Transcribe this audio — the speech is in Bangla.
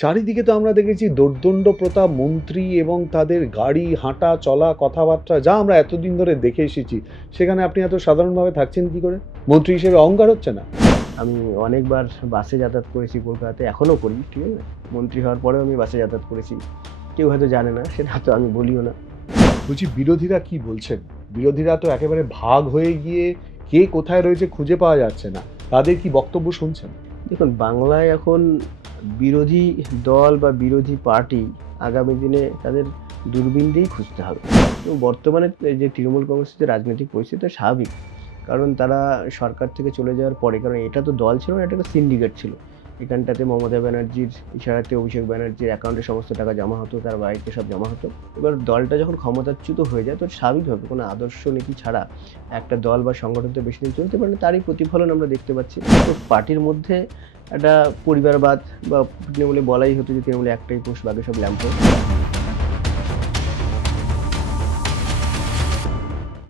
চারিদিকে তো আমরা দেখেছি দোর্দণ্ড প্রতাপ মন্ত্রী এবং তাদের গাড়ি, হাঁটা, চলা, কথাবার্তা যা আমরা এতদিন ধরে দেখে এসেছি, সেখানে আপনি এত সাধারণভাবে থাকছেন কি করে? মন্ত্রী হিসেবে অহংকার হচ্ছে না? আমি অনেকবার বাসে যাতায়াত করেছি কলকাতাতে, এখনও করি, ঠিক আছে? মন্ত্রী হওয়ার পরেও আমি বাসে যাতায়াত করেছি। কেউ হয়তো জানে না, সেটা তো আমি বলিও না। বলছি বিরোধীরা কি বলছেন? বিরোধীরা তো একেবারে ভাগ হয়ে গিয়ে কে কোথায় রয়েছে খুঁজে পাওয়া যাচ্ছে না। তাদের কি বক্তব্য শুনছেন? দেখুন, বাংলায় এখন বিরোধী দল বা বিরোধী পার্টি আগামী দিনে তাদের দূরবীন দিয়েই খুঁজতে হবে। এবং বর্তমানে এই যে তৃণমূল কংগ্রেসের যে রাজনৈতিক পরিস্থিতি স্বাভাবিক, কারণ তারা সরকার থেকে চলে যাওয়ার পরে, কারণ এটা তো দল ছিল না, এটা একটা সিন্ডিকেট ছিল। এখানটাতে মমতা ব্যানার্জির ইশারাতে অভিষেক ব্যানার্জির অ্যাকাউন্টে সমস্ত টাকা জমা হতো, তার বাড়িতে সব জমা হতো। এবার দলটা যখন ক্ষমতাচ্যুত হয়ে যায়, তো স্বাভাবিকভাবে কোনো আদর্শ নীতি ছাড়া একটা দল বা সংগঠন তো বেশি দিন চলতে পারে না, তারই প্রতিফলন আমরা দেখতে পাচ্ছি। তো পার্টির মধ্যে একটা পরিবারবাদ বা তৃণমূলে বলাই হতো যে তৃণমূলে একটাই পোষ, বাকি সব ল্যাম্পোস্ট।